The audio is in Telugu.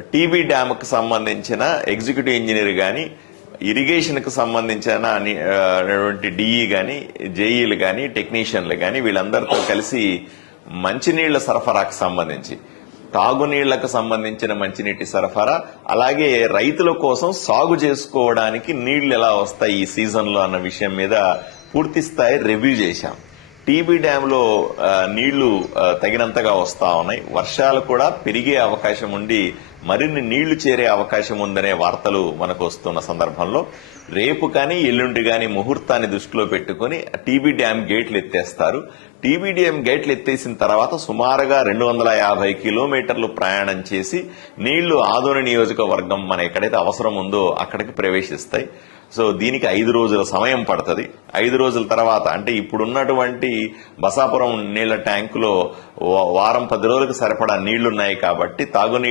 టీబీ డ్యామ్కి సంబంధించిన ఎగ్జిక్యూటివ్ ఇంజనీర్ కానీ ఇరిగేషన్కి సంబంధించిన అని- డిఈ కానీ జేఈలు కానీ టెక్నీషియన్లు కానీ వీళ్ళందరితో కలిసి మంచినీళ్ళ సరఫరాకు సంబంధించి తాగునీళ్ళకు సంబంధించిన మంచినీటి సరఫరా అలాగే రైతుల కోసం సాగు చేసుకోవడానికి నీళ్ళు ఎలా వస్తాయి ఈ సీజన్లో అన్న విషయం మీద పూర్తి స్థాయి రివ్యూ చేశాం. టీబీ డ్యామ్లో నీళ్ళు తగినంతగా వస్తా ఉన్నాయి. వర్షాలు కూడా పెరిగే అవకాశం ఉండి మరిన్ని నీళ్ళు చేరే అవకాశం ఉందనే వార్తలు మనకు వస్తున్న సందర్భంలో రేపు కానీ ఎల్లుండి కానీ ముహూర్తాన్ని దృష్టిలో పెట్టుకుని టీబీ డ్యామ్ గేట్లు ఎత్తేస్తారు. టీబీ డ్యామ్ గేట్లు ఎత్తేసిన తర్వాత సుమారుగా రెండు వందల యాభై కిలోమీటర్లు ప్రయాణం చేసి నీళ్ళు ఆదోని నియోజకవర్గం మన ఎక్కడైతే అవసరం ఉందో అక్కడికి ప్రవేశిస్తాయి. సో దీనికి ఐదు రోజుల సమయం పడుతుంది. ఐదు రోజుల తర్వాత అంటే ఇప్పుడున్నటువంటి బసాపురం నీళ్ళ ట్యాంకులో వారం పది రోజులకు సరిపడా నీళ్ళున్నాయి కాబట్టి తాగునీరు